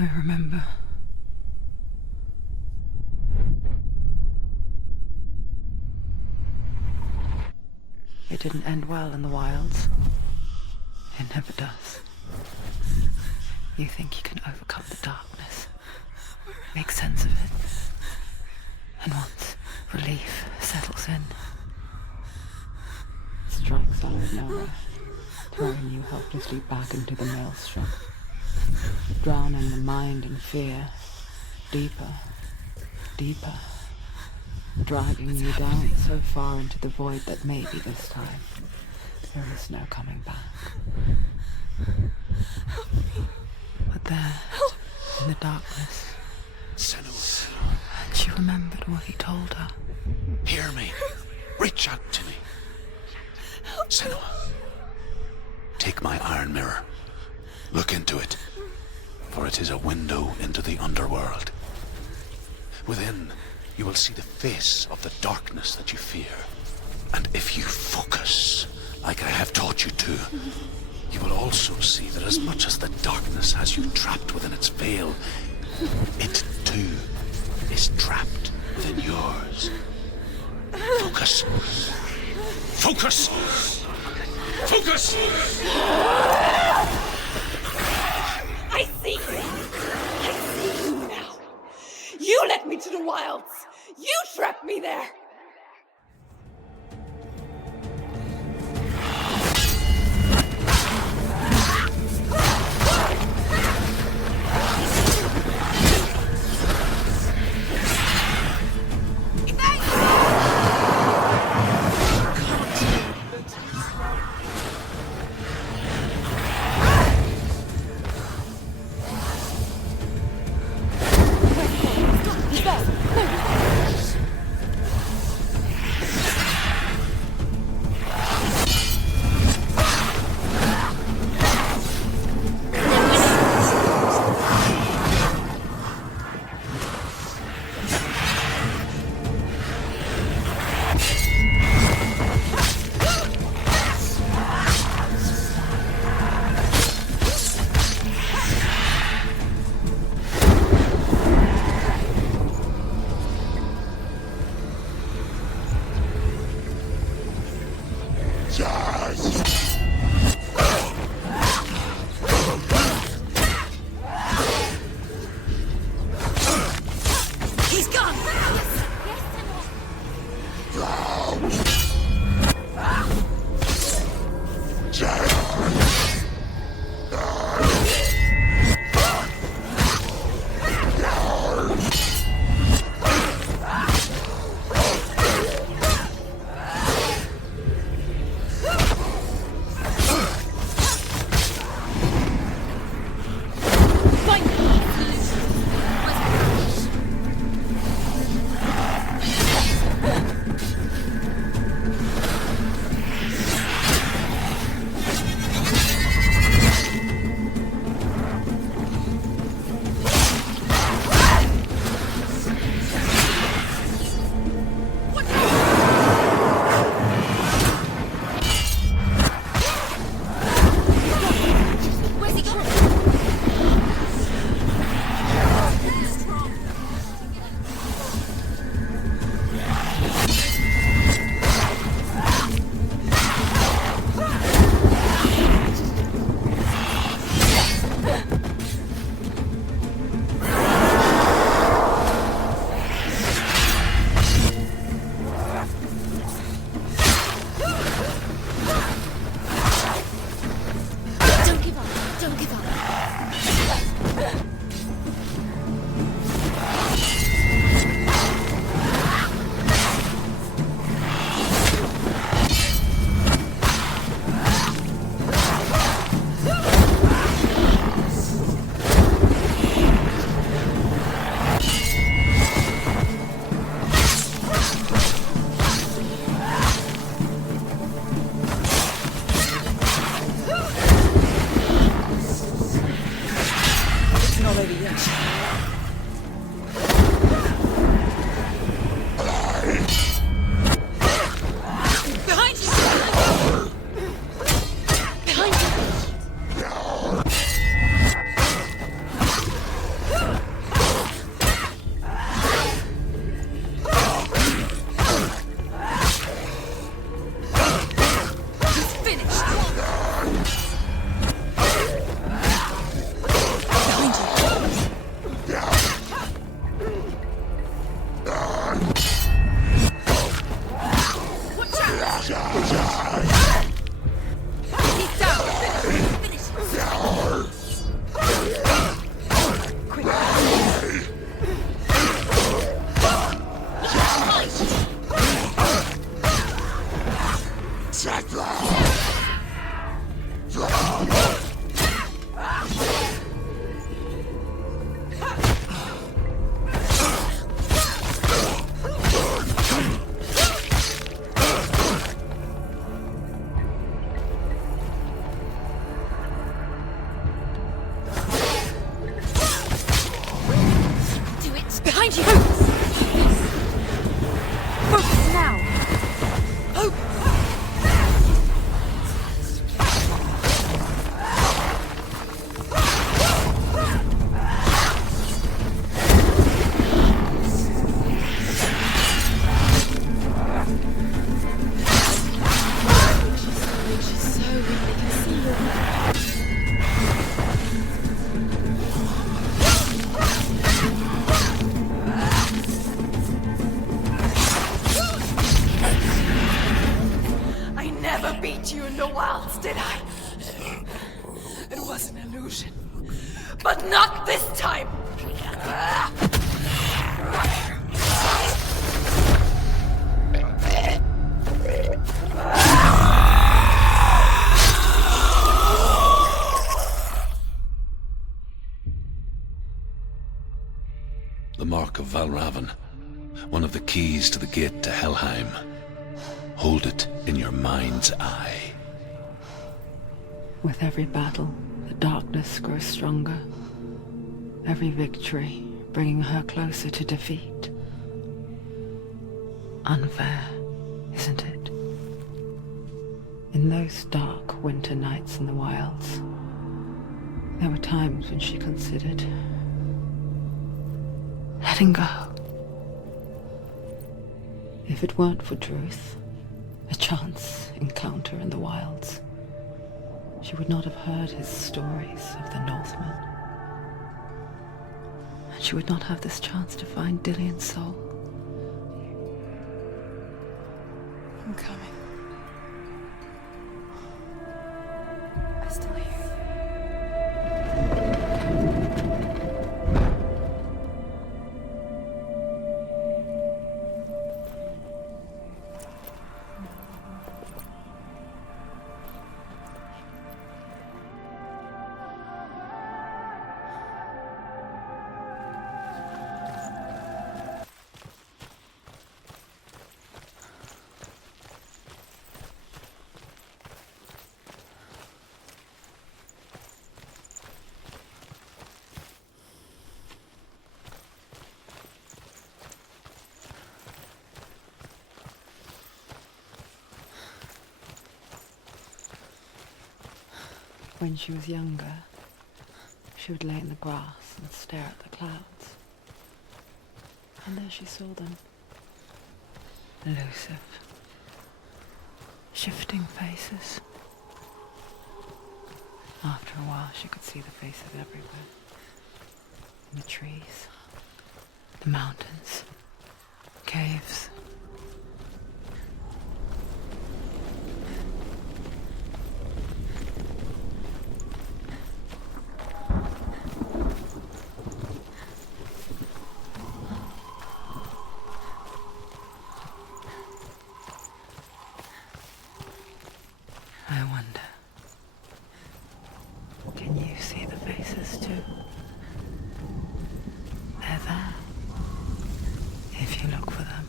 I remember. It didn't end well in the wilds. It never does. You think you can overcome the darkness, make sense of it, and once relief settles in, it strikes out of nowhere, throwing you helplessly back into the maelstrom, drowning the mind in fear, deeper, deeper, dragging you down so far into the void that maybe this time there is no coming back. But there, in the darkness, Senua. she remembered what he told her. Hear me. Reach out to me. Senua. Take my iron mirror. Look into it, for it is a window into the underworld. Within, you will see the face of the darkness that you fear. And if you focus, like I have taught you to, you will also see that as much as the darkness has you trapped within its veil, it too is trapped within yours. Focus. Focus! Focus! I see you! I see you now! You led me to the wilds! You trapped me there! illusion. But not this time! The mark of Valravn, one of the keys to the gate to Helheim. Hold it in your mind's eye. With every battle, the darkness grows stronger. Every victory bringing her closer to defeat. Unfair, isn't it? In those dark winter nights in the wilds, there were times when she considered letting go. If it weren't for Druth, a chance encounter in the wilds, she would not have heard his stories of the Northmen. And she would not have this chance to find Dillion's soul. I'm coming. I still hear you. When she was younger, she would lay in the grass and stare at the clouds. And there she saw them. Elusive. Shifting faces. After a while, she could see the faces everywhere. In the trees, the mountains, caves. I wonder, can you see the faces too? They're there, if you look for them.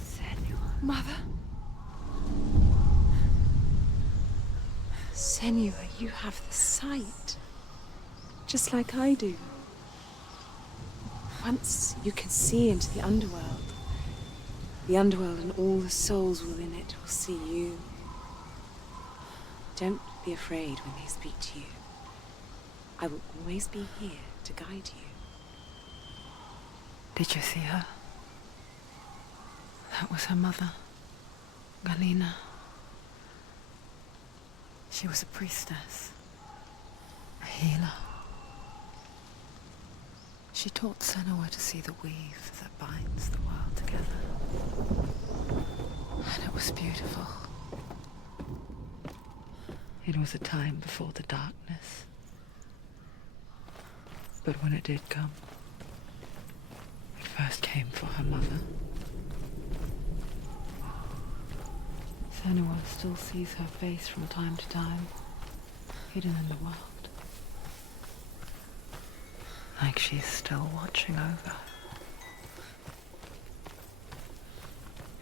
Senua. Mother? Senua, you have the sight. Just like I do. Once you can see into the underworld. The underworld and all the souls within it will see you. Don't be afraid when they speak to you. I will always be here to guide you. Did you see her? That was her mother, Galina. She was a priestess, a healer. She taught Senua to see the weave that binds the world together. And it was beautiful. It was a time before the darkness. But when it did come, it first came for her mother. Senua still sees her face from time to time, hidden in the world. Like she's still watching over her.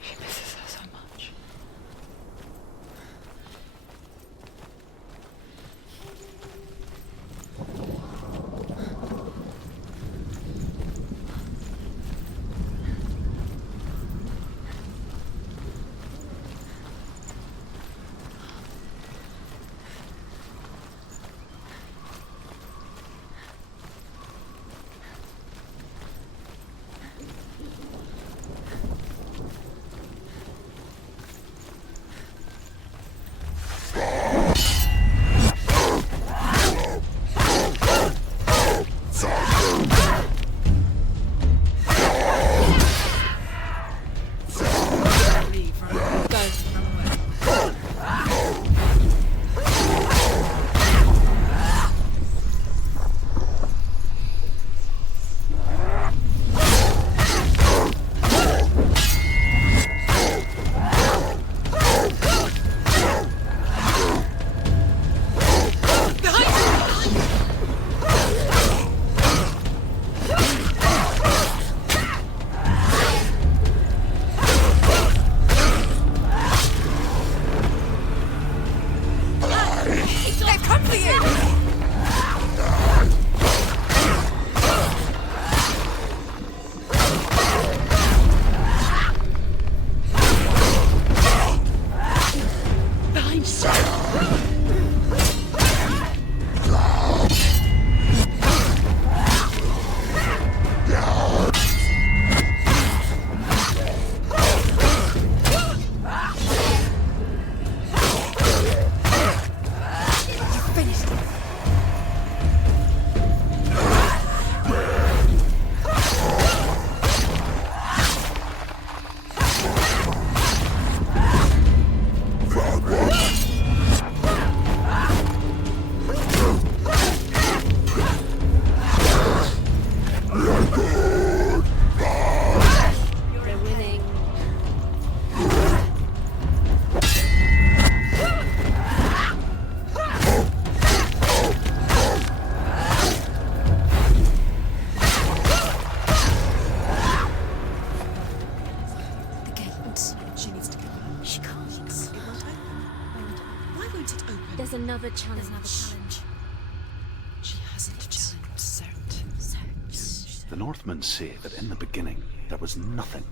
She misses her so much. another challenge. She hasn't challenged. Search. The Northmen say that in the beginning there was nothing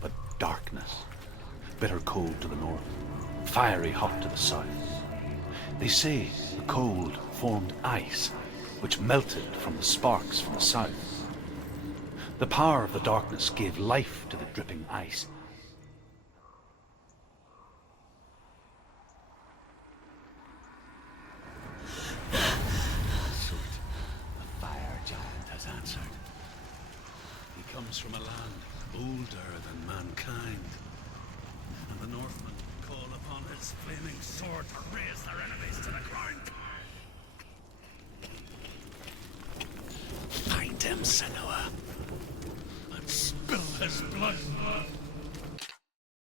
but darkness. Bitter cold to the north, fiery hot to the south. They say the cold formed ice, which melted from the sparks from the south. The power of the darkness gave life to the dripping ice. The fire giant has answered. He comes from a land older than mankind, and the Northmen call upon his flaming sword to raise their enemies to the ground. Find him, Senua, and spill his blood.